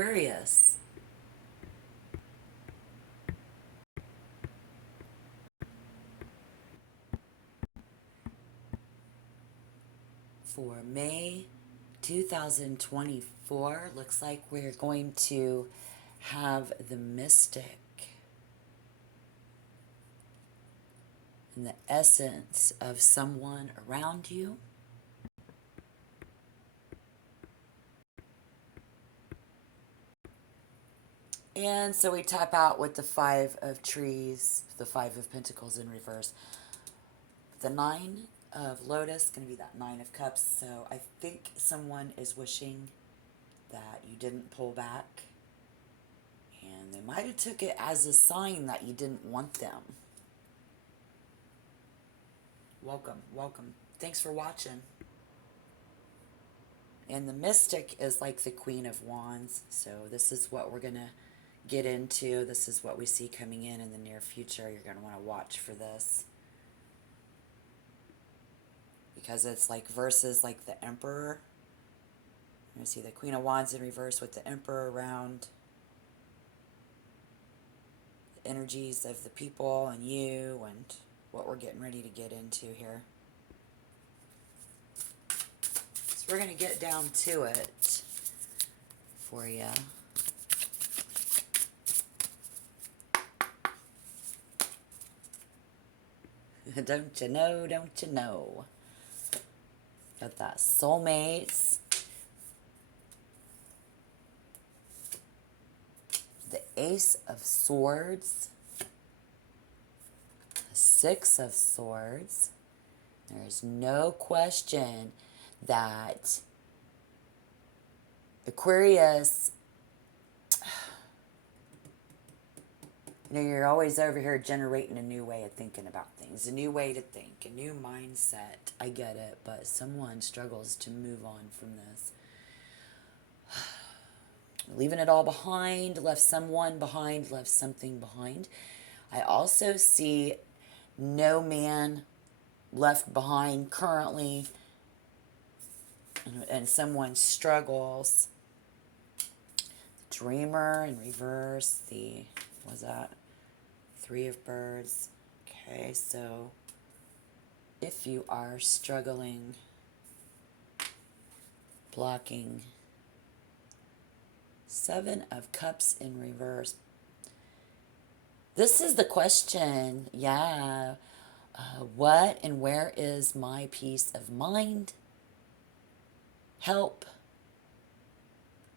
Aquarius. For May 2024, looks like we're going to have the mystic and the essence of someone around you. And so we tap out with the Five of Trees, the Five of Pentacles in reverse. The Nine of Lotus, going to be that Nine of Cups. So I think someone is wishing that you didn't pull back. And they might have took it as a sign that you didn't want them. Welcome, welcome. Thanks for watching. And the mystic is like the Queen of Wands. So this is what we're going to get into. This is what we see coming in the near future. You're going to want to watch for this. Because it's like verses like the Emperor. You're going to see the Queen of Wands in reverse with the Emperor around. The energies of the people and you and what we're getting ready to get into here. So we're going to get down to it for you. Don't you know, don't you know. Got that soulmates. The Ace of Swords. The Six of Swords. There's no question that Aquarius, you know, you're always over here generating a new way of thinking about things, a new way to think, a new mindset. I get it, but someone struggles to move on from this. Leaving it all behind, left someone behind, left something behind. I also see no man left behind currently, and someone struggles. Dreamer in reverse, the, what was that? Three of Birds. Okay, so if you are struggling, blocking, Seven of Cups in reverse. This is the question, yeah. What and where is my peace of mind? Help.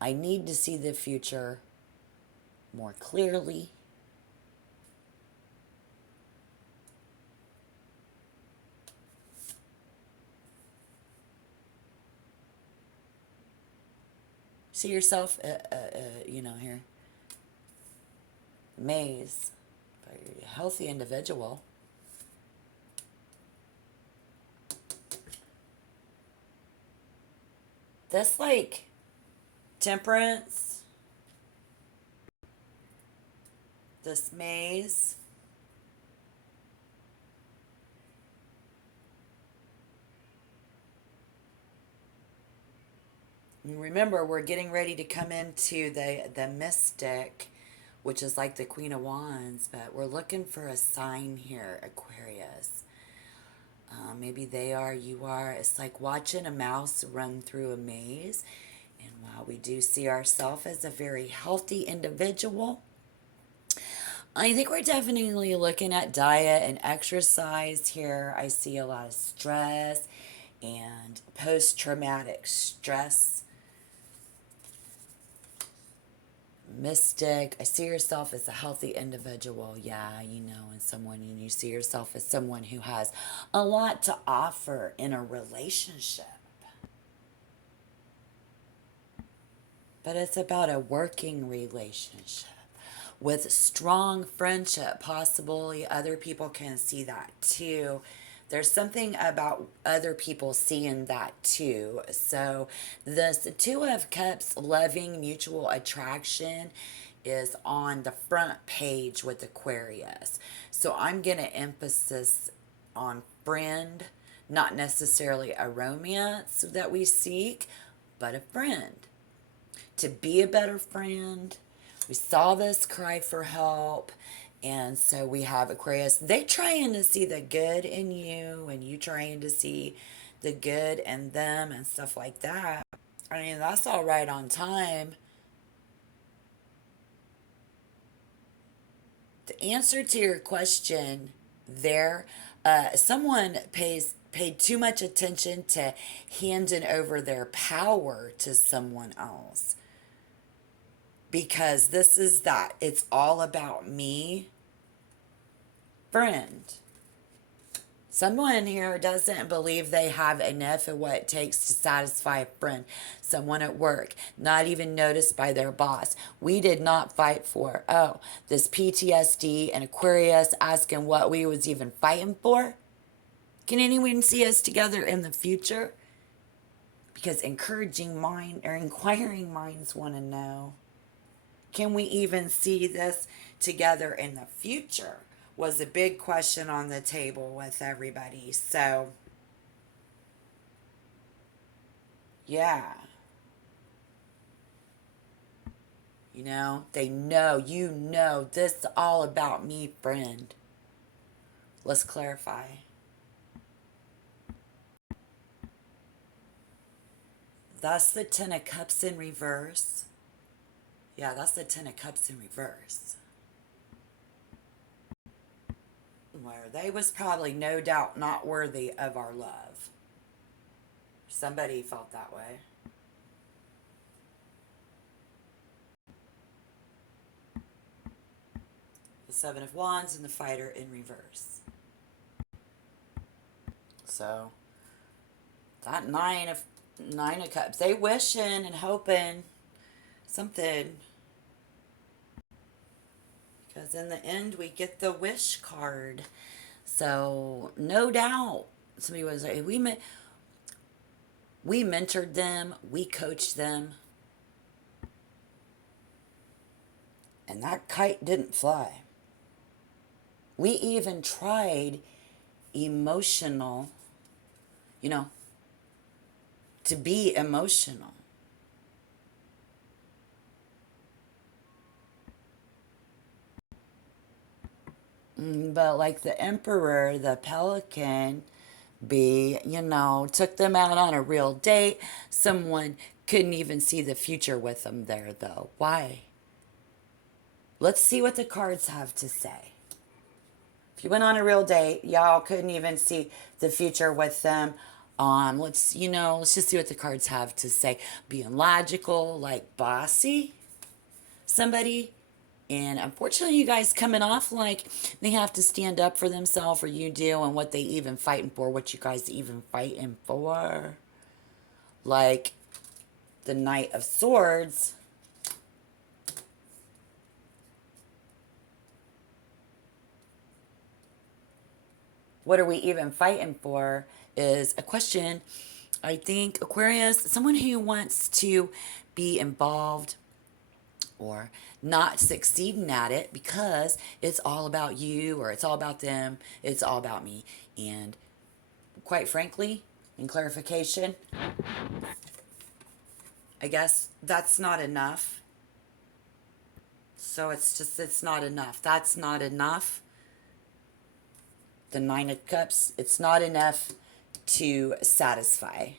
I need to see the future more clearly. See yourself, you know, here. Maze. A healthy individual. This, like, Temperance. This Maze. And remember, we're getting ready to come into the Mystic, which is like the Queen of Wands, but we're looking for a sign here, Aquarius. Maybe they are, you are. It's like watching a mouse run through a maze. And while we do see ourselves as a very healthy individual, I think we're definitely looking at diet and exercise here. I see a lot of stress and post-traumatic stress. Mystic. I see yourself as a healthy individual. Yeah, you know, and someone, and you see yourself as someone who has a lot to offer in a relationship. But it's about a working relationship with strong friendship. Possibly other people can see that too. There's something about other people seeing that too. So this Two of Cups, loving mutual attraction, is on the front page with Aquarius. So I'm going to emphasis on friend, not necessarily a romance that we seek, but a friend. to be a better friend. We saw this cry for help. And so we have Aquarius. They trying to see the good in you and you trying to see the good in them and stuff like that. I mean, that's all right on time. The answer to your question there, someone paid too much attention to handing over their power to someone else, because this is that it's all about me, friend. Someone here doesn't believe they have enough of what it takes to satisfy a friend. Someone at work, not even noticed by their boss. We did not fight for, oh, this PTSD and Aquarius asking what we was even fighting for. Can anyone see us together in the future? Because inquiring minds want to know. Can we even see this together in the future? Was a big question on the table with everybody. So, yeah. They know, this is all about me, friend. Let's clarify. That's the Ten of Cups in reverse. Yeah, that's the Ten of Cups in reverse. Where they was probably no doubt not worthy of our love. Somebody felt that way. The Seven of Wands and the Fighter in reverse. So that Nine of Cups, they wishing and hoping something. Because in the end, we get the wish card. So, no doubt, somebody was like, we mentored them, we coached them, and that kite didn't fly. We even tried emotional, to be emotional. But like the emperor, the pelican bee, took them out on a real date. Someone couldn't even see the future with them there, though. Why? Let's see what the cards have to say. If you went on a real date, y'all couldn't even see the future with them. Let's just see what the cards have to say. Being logical, like bossy, somebody. And unfortunately, you guys coming off like they have to stand up for themselves, or you do, and what they even fighting for, what you guys even fighting for. Like the Knight of Swords. What are we even fighting for is a question. I think Aquarius, someone who wants to be involved or not succeeding at it because it's all about you or it's all about them, it's all about me. And quite frankly, in clarification, I guess that's not enough. So it's not enough. That's not enough. The Nine of Cups, it's not enough to satisfy.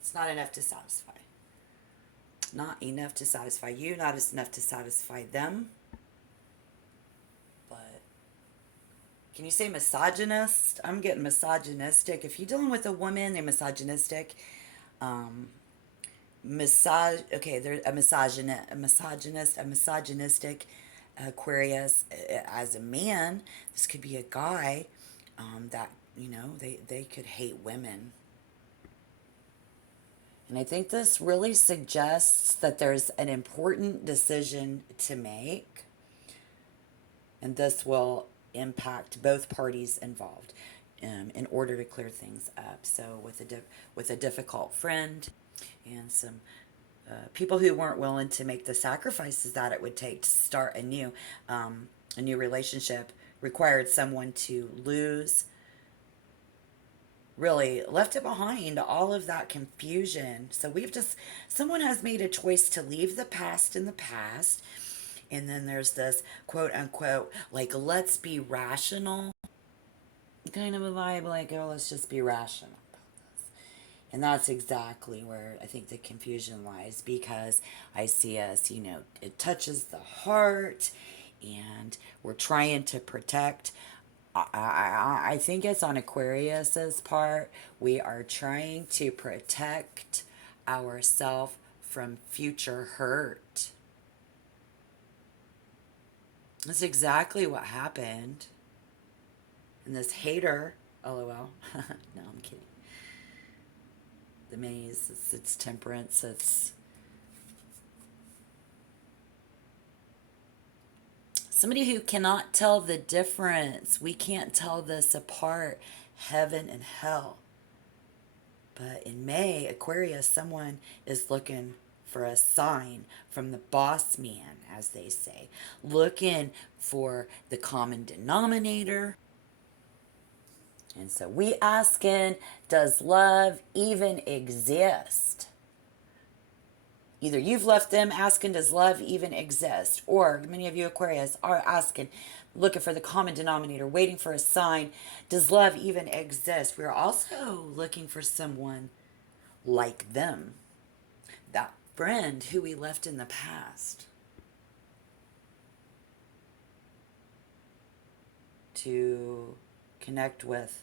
It's not enough to satisfy. Not enough to satisfy you, not enough to satisfy them. But can you say misogynist? I'm getting misogynistic. If you're dealing with a woman, they're misogynistic. Okay, they're a misogynistic Aquarius. As a man, this could be a guy that they could hate women. And I think this really suggests that there's an important decision to make, and this will impact both parties involved in order to clear things up. So with a difficult friend and some people who weren't willing to make the sacrifices that it would take to start a new relationship, required someone to lose really left it behind, all of that confusion. So someone has made a choice to leave the past in the past. And then there's this quote unquote, like, let's be rational kind of a vibe, like, oh, let's just be rational. And that's exactly where I think the confusion lies, because I see us, it touches the heart and we're trying to protect. I think it's on Aquarius's part. We are trying to protect ourselves from future hurt. That's exactly what happened. And this hater, lol. No, I'm kidding. The maze, it's temperance, it's somebody who cannot tell the difference. We can't tell this apart, heaven and hell. But in May, Aquarius, someone is looking for a sign from the boss man, as they say, looking for the common denominator. And so we asking, does love even exist? Either you've left them asking, does love even exist? Or many of you Aquarius are asking, looking for the common denominator, waiting for a sign, does love even exist? We're also looking for someone like them, that friend who we left in the past, to connect with,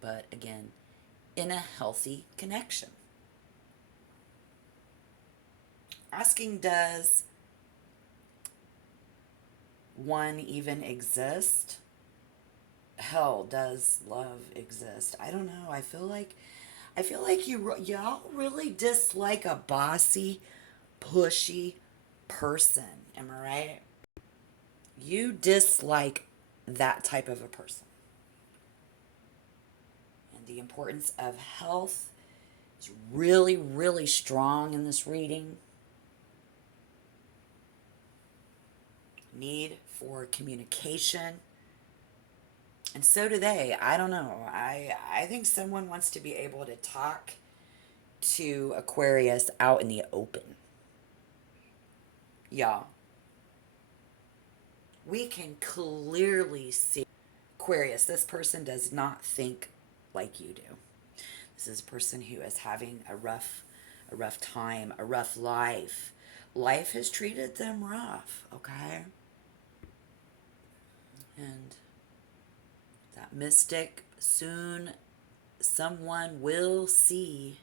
but again, in a healthy connection. Asking, does one even exist? Hell, does love exist? I don't know. I feel like y'all really dislike a bossy, pushy person. Am I right? You dislike that type of a person. And the importance of health is really, really strong in this reading. Need for communication. And so do they. I don't know. I think someone wants to be able to talk to Aquarius out in the open. Y'all, we can clearly see Aquarius, this person does not think like you do. This is a person who is having a rough time, a rough life. Life has treated them rough, okay? And that mystic, soon someone will see.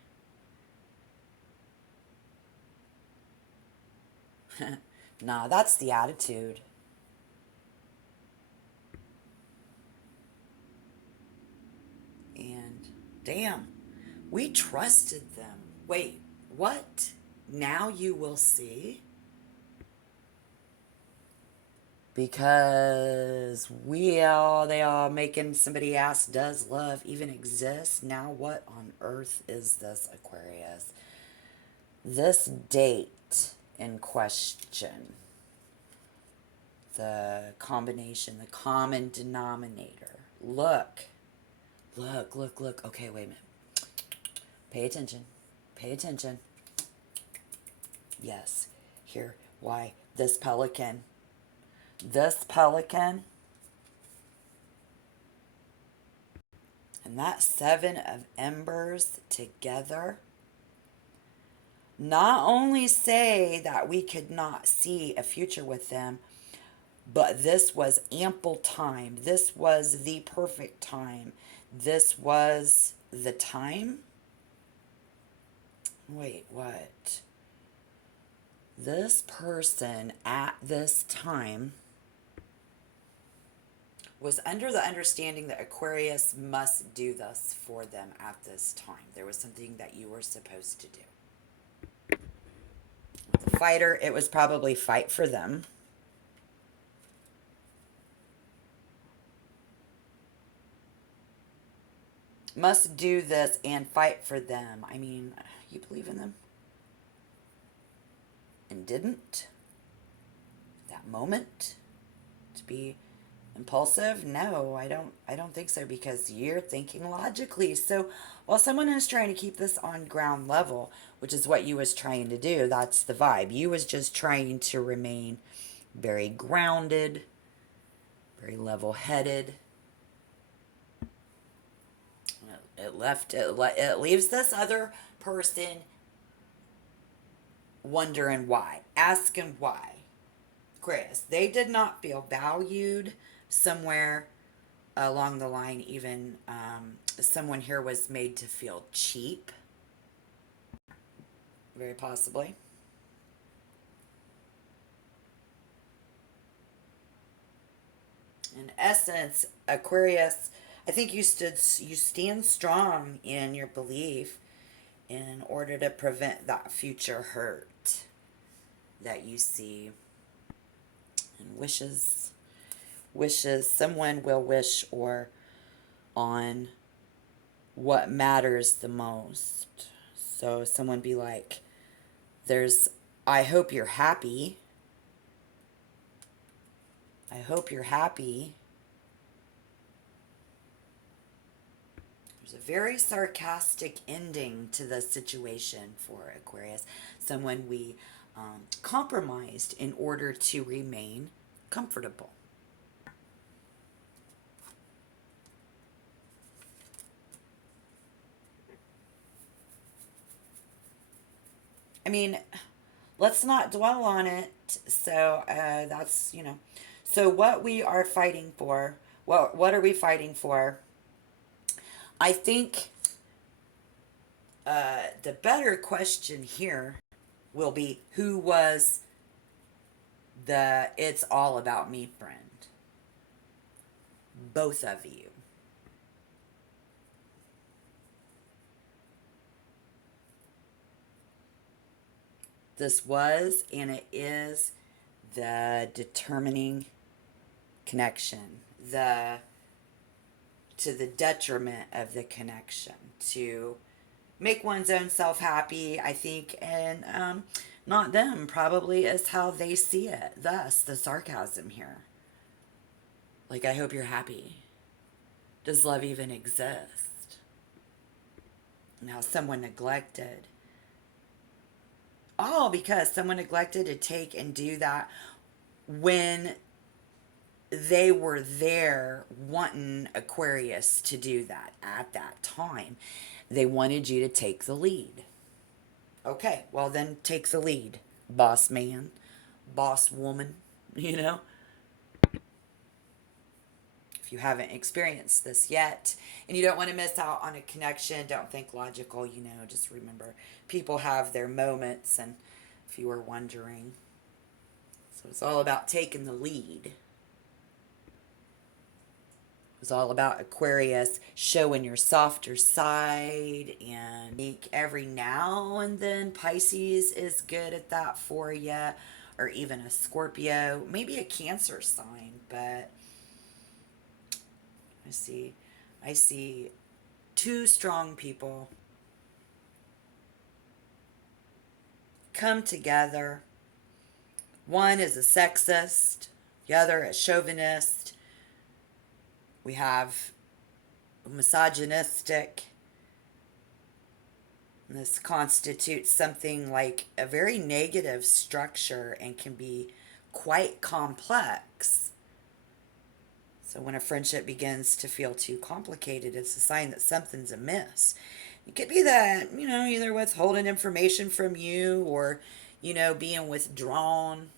Nah, that's the attitude. And damn, we trusted them. Wait, what? Now you will see? Because they all making somebody ask, does love even exist? Now what on earth is this, Aquarius? This date in question, the combination, the common denominator. Look. Okay, wait a minute. Pay attention. Pay attention. Yes. Here. Why? This pelican. And that 7 of embers together not only say that we could not see a future with them, but this was ample time. This was the perfect time. This was the time. Wait, what? This person at this time was under the understanding that Aquarius must do this for them at this time. There was something that you were supposed to do. The fighter, it was probably fight for them. Must do this and fight for them. I mean, you believe in them? And didn't? That moment to be Impulsive? No, I don't think so, because you're thinking logically. So while someone is trying to keep this on ground level, which is what you was trying to do, that's the vibe. You was just trying to remain very grounded, very level-headed. It leaves this other person wondering why, asking why. Chris, they did not feel valued somewhere along the line. Even someone here was made to feel cheap, very possibly. In essence, Aquarius, I think you stand strong in your belief in order to prevent that future hurt that you see, and wishes someone will wish or on what matters the most. So someone be like, there's I hope you're happy. I hope you're happy. There's a very sarcastic ending to the situation for Aquarius. Someone we compromised in order to remain comfortable. I mean, let's not dwell on it. So that's, So what we are fighting for, what are we fighting for? I think the better question here will be, who was the "it's all about me" friend? Both of you. This was and it is the determining connection, the to the detriment of the connection, to make one's own self happy, I think, and not them, probably, is how they see it. Thus, the sarcasm here. Like, I hope you're happy. Does love even exist? Now, someone neglected. All because someone neglected to take and do that when they were there wanting Aquarius to do that at that time. They wanted you to take the lead. Okay, well then take the lead, boss man, boss woman, you know? If you haven't experienced this yet and you don't want to miss out on a connection, don't think logical, just remember people have their moments, and if you were wondering. So it's all about taking the lead. It's all about Aquarius showing your softer side, and every now and then Pisces is good at that for you, or even a Scorpio, maybe a Cancer sign. But I see two strong people come together. One is a sexist, the other a chauvinist. We have misogynistic. This constitutes something like a very negative structure and can be quite complex. So when a friendship begins to feel too complicated, it's a sign that something's amiss. It could be that, either withholding information from you, or, being withdrawn.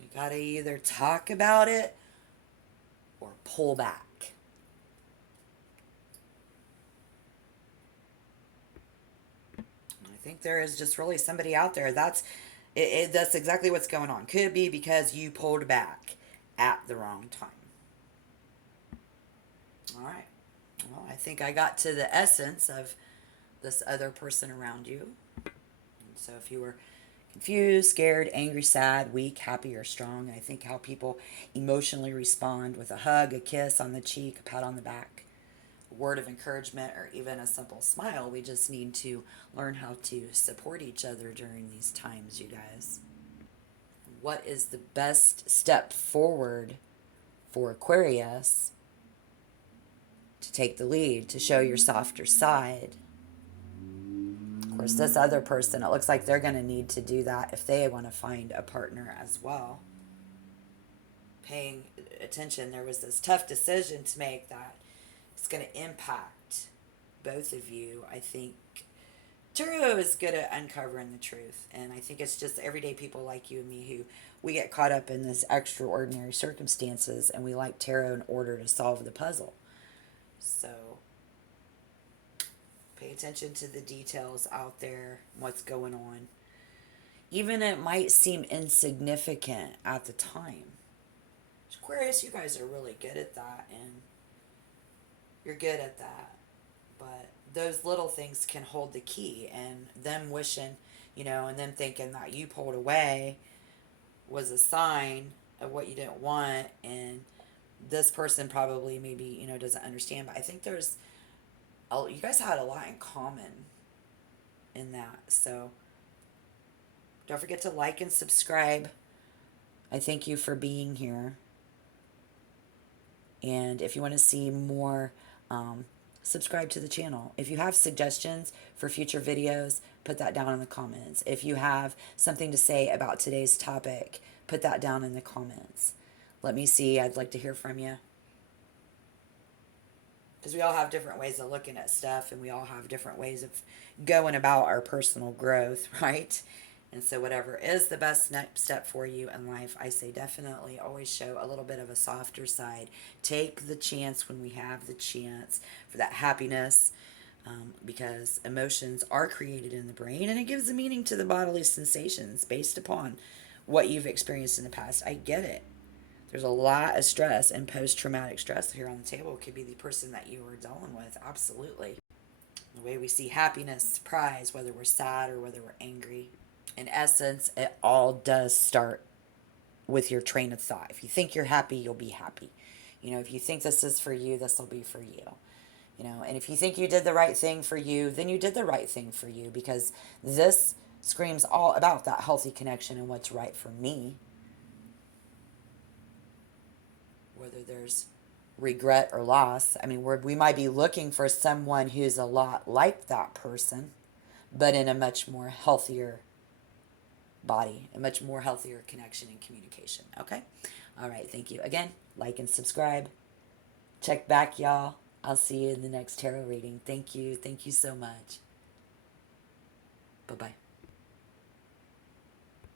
We got to either talk about it or pull back. I think there is just really somebody out there that's exactly what's going on. Could be because you pulled back at the wrong time. All right. Well, I think I got to the essence of this other person around you. And so if you were confused, scared, angry, sad, weak, happy, or strong, I think how people emotionally respond with a hug, a kiss on the cheek, a pat on the back, a word of encouragement, or even a simple smile. We just need to learn how to support each other during these times, you guys. What is the best step forward for Aquarius to take the lead, to show your softer side. Of course, this other person, it looks like they're going to need to do that if they want to find a partner as well. Paying attention, there was this tough decision to make that it's going to impact both of you. I think tarot is good at uncovering the truth, and I think it's just everyday people like you and me who we get caught up in this extraordinary circumstances, and we like tarot in order to solve the puzzle. So pay attention to the details out there, what's going on. Even it might seem insignificant at the time. Aquarius, you guys are really good at that, and you're good at that. But those little things can hold the key, and them wishing, and them thinking that you pulled away was a sign of what you didn't want, and this person probably maybe, doesn't understand. But I think you guys had a lot in common in that. So don't forget to like and subscribe. I thank you for being here. And if you want to see more, subscribe to the channel. If you have suggestions for future videos, put that down in the comments. If you have something to say about today's topic, put that down in the comments. Let me see. I'd like to hear from you. Because we all have different ways of looking at stuff, and we all have different ways of going about our personal growth, right? And so whatever is the best next step for you in life, I say definitely always show a little bit of a softer side. Take the chance when we have the chance for that happiness, because emotions are created in the brain, and it gives a meaning to the bodily sensations based upon what you've experienced in the past. I get it. There's a lot of stress, and post-traumatic stress here on the table could be the person that you were dealing with. Absolutely. The way we see happiness, surprise, whether we're sad or whether we're angry. In essence, it all does start with your train of thought. If you think you're happy, you'll be happy. If you think this is for you, this will be for you. And if you think you did the right thing for you, then you did the right thing for you, because this screams all about that healthy connection and what's right for me. Whether there's regret or loss, we might be looking for someone who's a lot like that person, but in a much more healthier body, a much more healthier connection and communication. Okay? All right. Thank you. Again, like and subscribe. Check back, y'all. I'll see you in the next tarot reading. Thank you. Thank you so much. Bye-bye.